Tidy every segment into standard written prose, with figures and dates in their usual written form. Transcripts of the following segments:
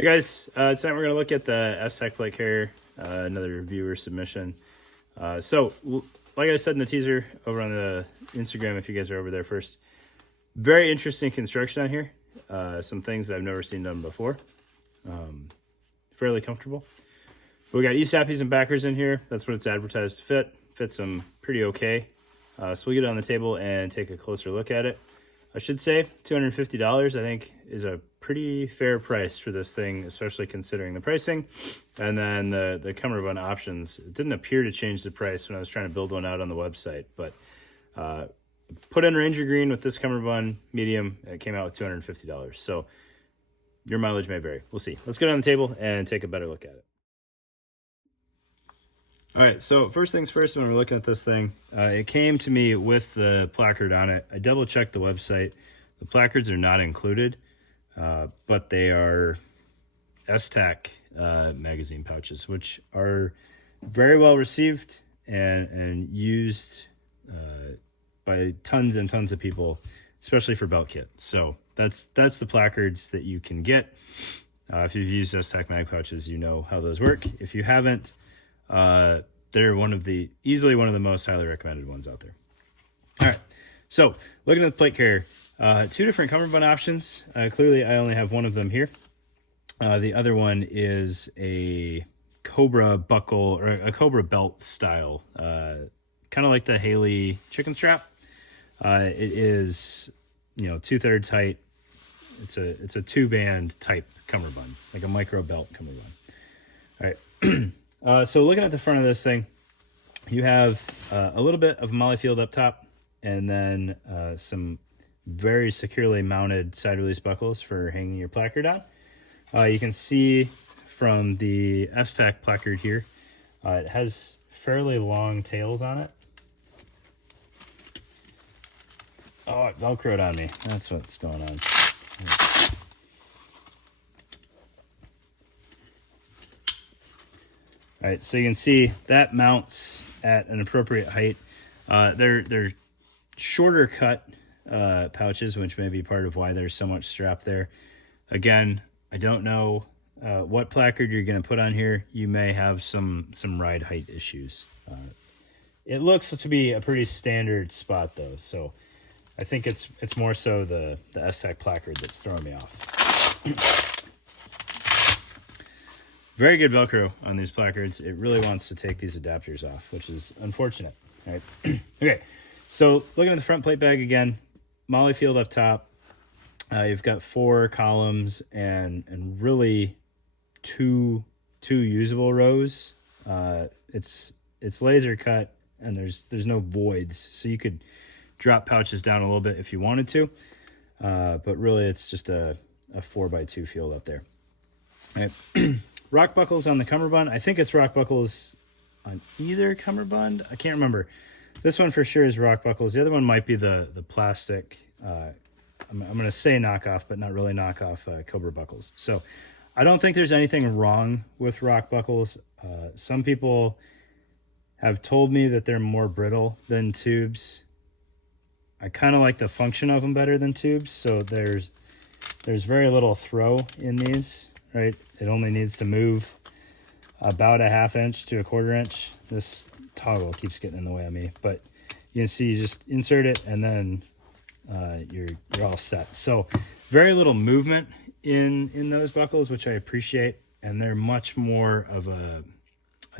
Hey guys, tonight we're going to look at the Esstac plate carrier, another viewer submission. Like I said in the teaser over on the Instagram, if you guys are over there first, very interesting construction on here. Some things that I've never seen done before. Fairly comfortable. But we got E-Sappies and backers in here. That's what it's advertised to fit. Fits them pretty okay. So we'll get it on the table and take a closer look at it. I should say $250 I think is a pretty fair price for this thing, especially considering the pricing. And then the Cummerbund options, it didn't appear to change the price when I was trying to build one out on the website, but put in Ranger Green with this Cummerbund medium, it came out with $250. So your mileage may vary. We'll see. Let's get it on the table and take a better look at it. All right, so first things first, when we're looking at this thing, it came to me with the placard on it. I double checked the website. The placards are not included, but they are Esstac magazine pouches, which are very well received and used by tons and tons of people, especially for belt kit. So that's the placards that you can get. If you've used Esstac mag pouches, you know how those work. If you haven't, they're easily one of the most highly recommended ones out there. All right, so looking at the plate carrier, two different Cummerbund options. Clearly I only have one of them here. The other one is a Cobra buckle or a Cobra belt style, kind of like the Haley chicken strap. It is, 2/3 height. It's a 2-band type Cummerbund, like a micro belt Cummerbund. All right. So looking at the front of this thing, you have a little bit of molly field up top, and then some very securely mounted side release buckles for hanging your placard on. You can see from the Esstac placard here, it has fairly long tails on it. Oh, it Velcroed on me. That's what's going on. All right, so you can see that mounts at an appropriate height. They're shorter cut pouches, which may be part of why there's so much strap there. Again, I don't know what placard you're going to put on here. You may have some ride height issues. It looks to be a pretty standard spot though, so I think it's more so the Esstac placard that's throwing me off. Very good Velcro on these placards. It really wants to take these adapters off, which is unfortunate. All right. Okay, so looking at the front plate bag again, molly field up top. You've got 4 columns and really two usable rows. It's laser cut and there's no voids, so you could drop pouches down a little bit if you wanted to, but really it's just a 4x2 field up there. All right. Rock buckles on the Cummerbund. I think it's rock buckles on either Cummerbund. I can't remember. This one for sure is rock buckles. The other one might be the plastic. I'm going to say knockoff, but not really knockoff Cobra buckles. So I don't think there's anything wrong with rock buckles. Some people have told me that they're more brittle than tubes. I kind of like the function of them better than tubes. So there's very little throw in these. Right, it only needs to move about a 1/2 inch to a 1/4 inch. This toggle keeps getting in the way of me, but you can see you just insert it and then you're all set. So very little movement in those buckles, which I appreciate, and they're much more of a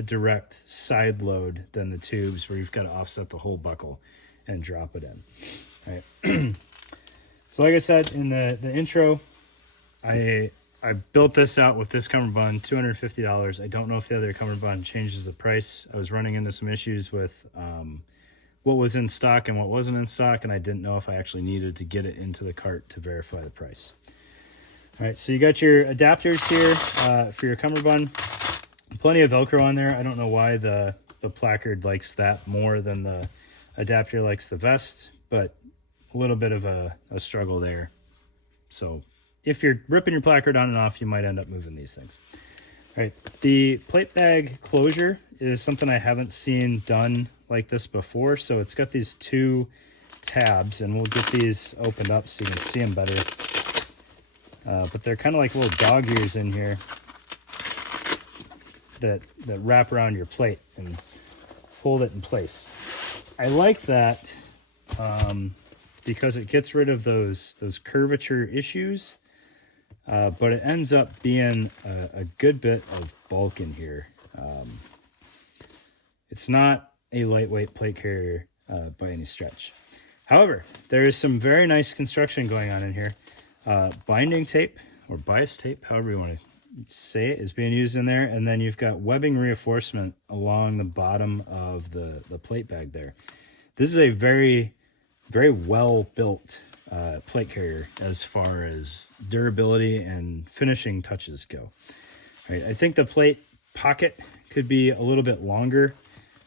direct side load than the tubes where you've got to offset the whole buckle and drop it in. All right. So like I said in the intro, I built this out with this Cummerbund, $250. I don't know if the other Cummerbund changes the price. I was running into some issues with what was in stock and what wasn't in stock, and I didn't know if I actually needed to get it into the cart to verify the price. All right, so you got your adapters here for your Cummerbund. Plenty of Velcro on there. I don't know why the placard likes that more than the adapter likes the vest, but a little bit of a struggle there. So if you're ripping your placard on and off, you might end up moving these things. All right, the plate bag closure is something I haven't seen done like this before. So it's got these 2 tabs, and we'll get these opened up so you can see them better. but they're kind of like little dog ears in here that wrap around your plate and hold it in place. I like that because it gets rid of those curvature issues, but it ends up being a good bit of bulk in here. It's not a lightweight plate carrier by any stretch. However, there is some very nice construction going on in here. Binding tape or bias tape, however you want to say it, is being used in there, and then you've got webbing reinforcement along the bottom of the plate bag there. This is a very, very well built plate carrier as far as durability and finishing touches go. Right, I think the plate pocket could be a little bit longer,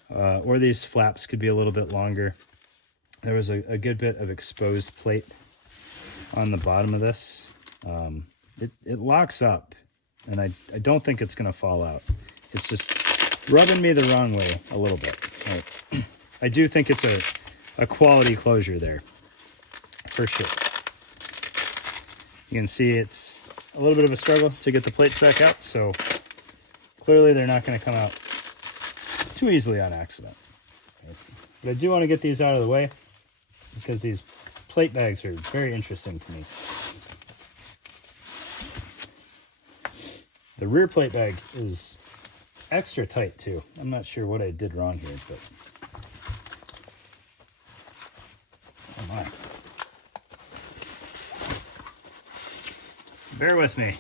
or these flaps could be a little bit longer. There was a good bit of exposed plate on the bottom of this. It locks up, and I don't think it's going to fall out. It's just rubbing me the wrong way a little bit. Right. I do think it's a quality closure there, for sure. You can see it's a little bit of a struggle to get the plates back out, so clearly they're not going to come out too easily on accident. Right. But I do want to get these out of the way because these plate bags are very interesting to me. The rear plate bag is extra tight too. I'm not sure what I did wrong here, but oh my. Bear with me.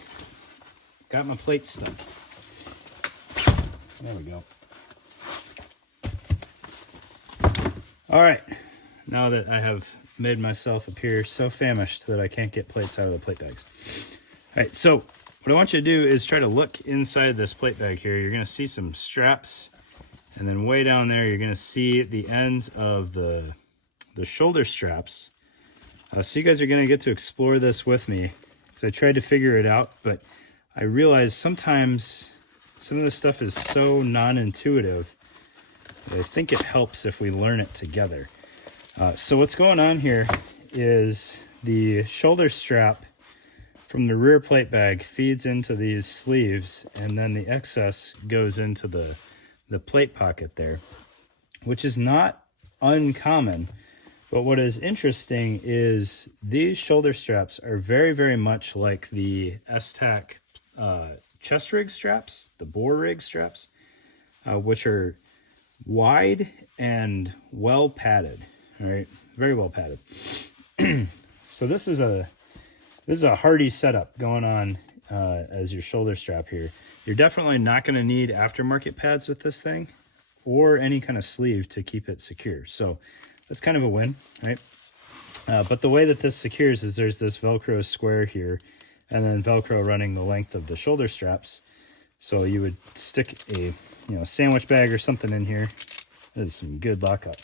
Got my plate stuck. There we go. All right. Now that I have made myself appear so famished that I can't get plates out of the plate bags. All right, so what I want you to do is try to look inside this plate bag here. You're going to see some straps, and then way down there you're going to see the ends of the shoulder straps. So you guys are going to get to explore this with me, because I tried to figure it out, but I realized sometimes some of this stuff is so non-intuitive that I think it helps if we learn it together. So what's going on here is the shoulder strap from the rear plate bag feeds into these sleeves, and then the excess goes into the plate pocket there, which is not uncommon. But what is interesting is these shoulder straps are very, very much like the Esstac chest rig straps, the bore rig straps, which are wide and well padded. All right, very well padded. So this is a hardy setup going on as your shoulder strap here. You're definitely not going to need aftermarket pads with this thing, or any kind of sleeve to keep it secure. So that's kind of a win, right? But the way that this secures is there's this Velcro square here, and then Velcro running the length of the shoulder straps. So you would stick a sandwich bag or something in here. That is some good lockup.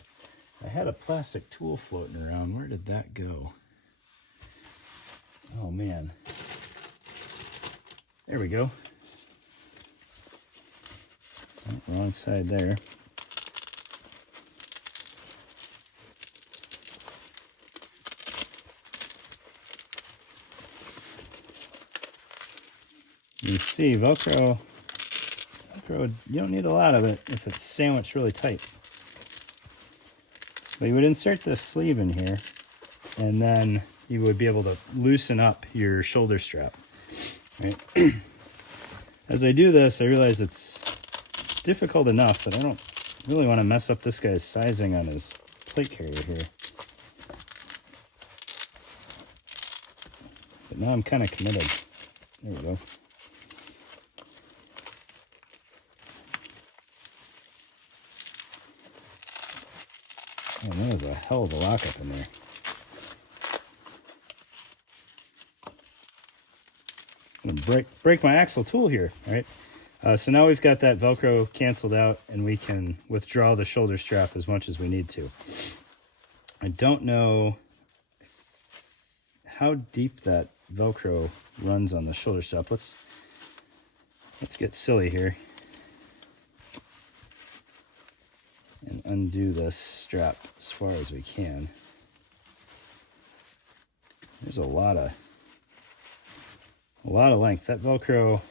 I had a plastic tool floating around. Where did that go? Oh man. There we go. Oh, wrong side there. You see, Velcro, you don't need a lot of it if it's sandwiched really tight. But you would insert this sleeve in here, and then you would be able to loosen up your shoulder strap. Right? As I do this, I realize it's difficult enough that I don't really want to mess up this guy's sizing on his plate carrier here. But now I'm kind of committed. There we go. Oh, that was a hell of a lockup in there. I'm gonna break my axle tool here, all right? So now we've got that Velcro canceled out, and we can withdraw the shoulder strap as much as we need to. I don't know how deep that Velcro runs on the shoulder strap. Let's get silly here and undo this strap as far as we can. There's a lot of a lot of length. That Velcro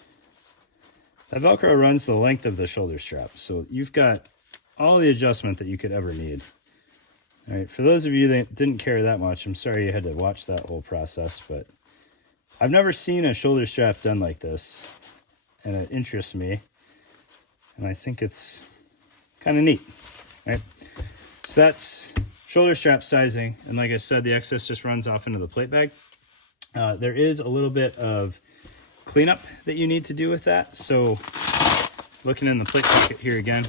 runs the length of the shoulder strap. So you've got all the adjustment that you could ever need. All right, for those of you that didn't care that much, I'm sorry you had to watch that whole process, but I've never seen a shoulder strap done like this, and it interests me, and I think it's kind of neat. All right, so that's shoulder strap sizing, and like I said, the excess just runs off into the plate bag. There is a little bit of cleanup that you need to do with that. So looking in the plate pocket here again,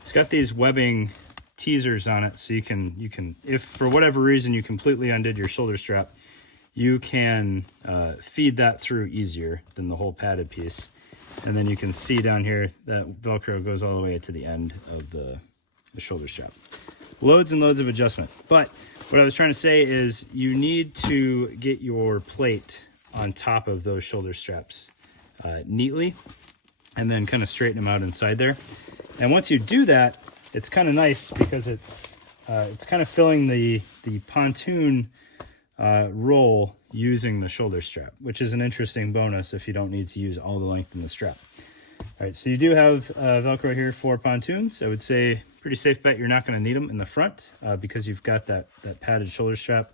it's got these webbing teasers on it, so you can if for whatever reason you completely undid your shoulder strap, you can feed that through easier than the whole padded piece. And then you can see down here that Velcro goes all the way to the end of the shoulder strap. Loads and loads of adjustment. But what I was trying to say is you need to get your plate on top of those shoulder straps neatly, and then kind of straighten them out inside there. And once you do that, it's kind of nice because it's kind of filling the pontoon roll using the shoulder strap, which is an interesting bonus if you don't need to use all the length in the strap. All right, so you do have Velcro here for pontoons. I would say pretty safe bet you're not going to need them in the front because you've got that padded shoulder strap.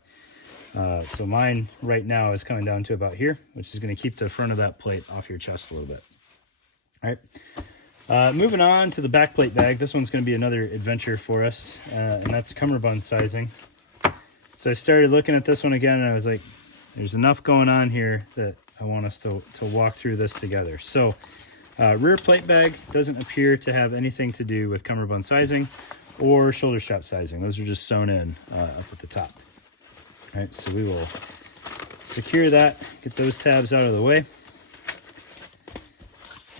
So mine right now is coming down to about here, which is going to keep the front of that plate off your chest a little bit. All right, moving on to the back plate bag. This one's going to be another adventure for us, and that's cummerbund sizing. So I started looking at this one again, and I was like, there's enough going on here that I want us to walk through this together. So rear plate bag doesn't appear to have anything to do with cummerbund sizing or shoulder strap sizing. Those are just sewn in up at the top. All right, so we will secure that, get those tabs out of the way.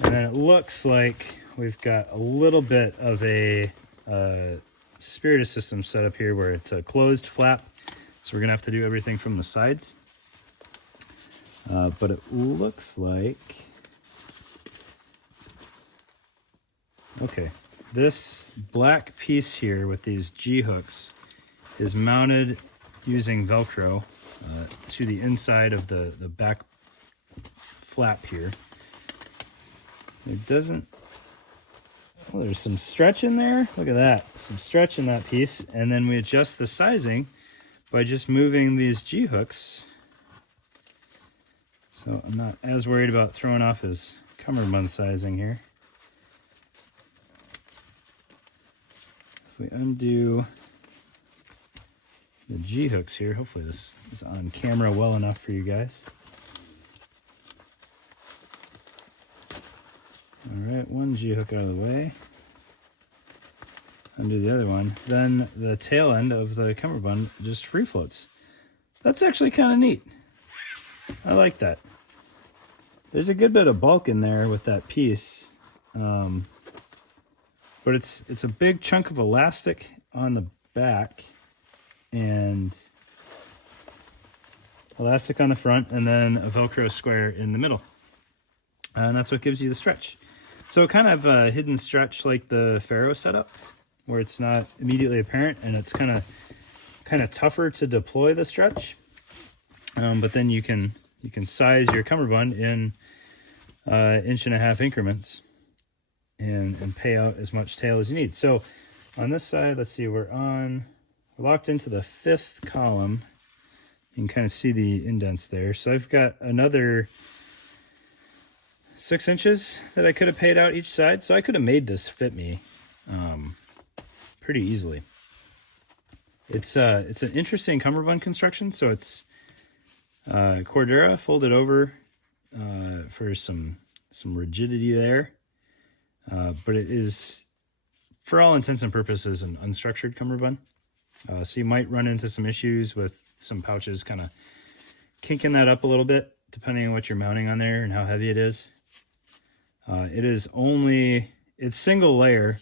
And then it looks like we've got a little bit of a Spirit system set up here where it's a closed flap. So we're gonna have to do everything from the sides. But it looks like, okay, this black piece here with these G-hooks is mounted using Velcro to the inside of the back flap here. It doesn't, well, there's some stretch in there. Look at that, some stretch in that piece. And then we adjust the sizing by just moving these G-hooks. So I'm not as worried about throwing off his cummerbund sizing here. If we undo the G-hooks here, hopefully this is on camera well enough for you guys. All right, one G-hook out of the way. Undo the other one. Then the tail end of the cummerbund just free floats. That's actually kind of neat. I like that. There's a good bit of bulk in there with that piece, but it's a big chunk of elastic on the back and elastic on the front, and then a Velcro square in the middle, and that's what gives you the stretch. So kind of a hidden stretch like the Pharaoh setup, where it's not immediately apparent and it's kind of tougher to deploy the stretch, but then you can size your cummerbund in 1.5 inch increments and pay out as much tail as you need. So on this side, let's see, we're locked into the 5th column. You can kind of see the indents there. So I've got another 6 inches that I could have paid out each side. So I could have made this fit me pretty easily. It's an interesting cummerbund construction. So it's Cordura folded over for some rigidity there, but it is, for all intents and purposes, an unstructured cummerbund. So you might run into some issues with some pouches kind of kinking that up a little bit, depending on what you're mounting on there and how heavy it is. It's single layer.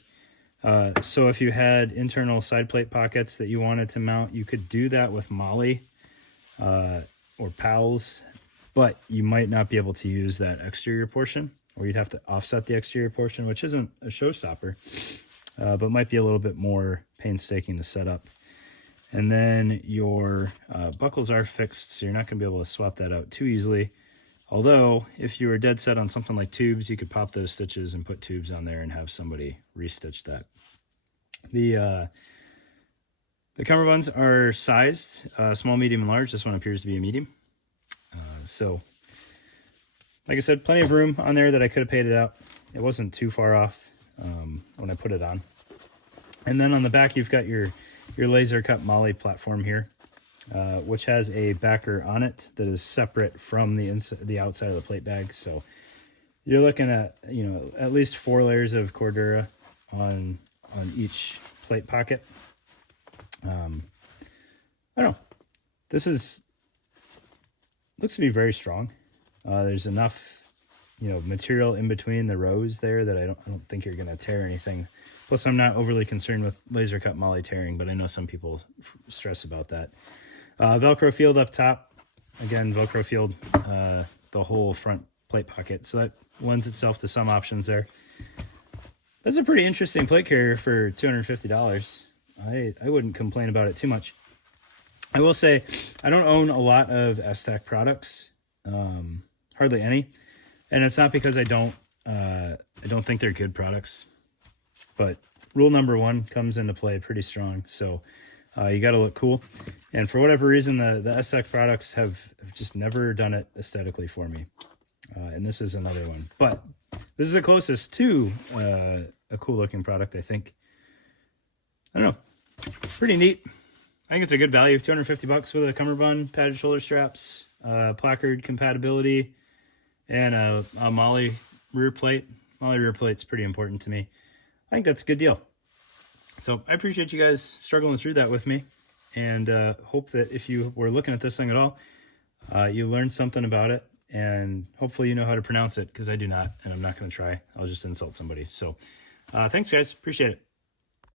So if you had internal side plate pockets that you wanted to mount, you could do that with Molly or PALs, but you might not be able to use that exterior portion, or you'd have to offset the exterior portion, which isn't a showstopper, but might be a little bit more painstaking to set up. And then your buckles are fixed, so you're not going to be able to swap that out too easily. Although, if you were dead set on something like tubes, you could pop those stitches and put tubes on there and have somebody restitch that. The cummerbunds are sized small, medium, and large. This one appears to be a medium. So, like I said, plenty of room on there that I could have painted out. It wasn't too far off when I put it on. And then on the back, you've got your laser cut MOLLE platform here, which has a backer on it that is separate from the outside of the plate bag. So you're looking at, at least 4 layers of Cordura on each plate pocket. I don't know. This looks to be very strong. There's enough, material in between the rows there that I don't think you're going to tear anything. Plus, I'm not overly concerned with laser cut MOLLE tearing, but I know some people stress about that. Velcro field up top. Again, Velcro field the whole front plate pocket, so that lends itself to some options there. That's a pretty interesting plate carrier for $250. I wouldn't complain about it too much. I will say I don't own a lot of Esstac products, hardly any, and it's not because I don't think they're good products, but rule number 1 comes into play pretty strong. So you got to look cool, and for whatever reason, the Esstac products have just never done it aesthetically for me, and this is another one. But this is the closest to a cool looking product, I think. I don't know, pretty neat. I think it's a good value, $250 with a cummerbund, padded shoulder straps, placard compatibility, and a MOLLE rear plate. MOLLE rear plate's pretty important to me. I think that's a good deal. So I appreciate you guys struggling through that with me, and hope that if you were looking at this thing at all, you learned something about it, and hopefully you know how to pronounce it, because I do not, and I'm not going to try. I'll just insult somebody. So thanks, guys. Appreciate it.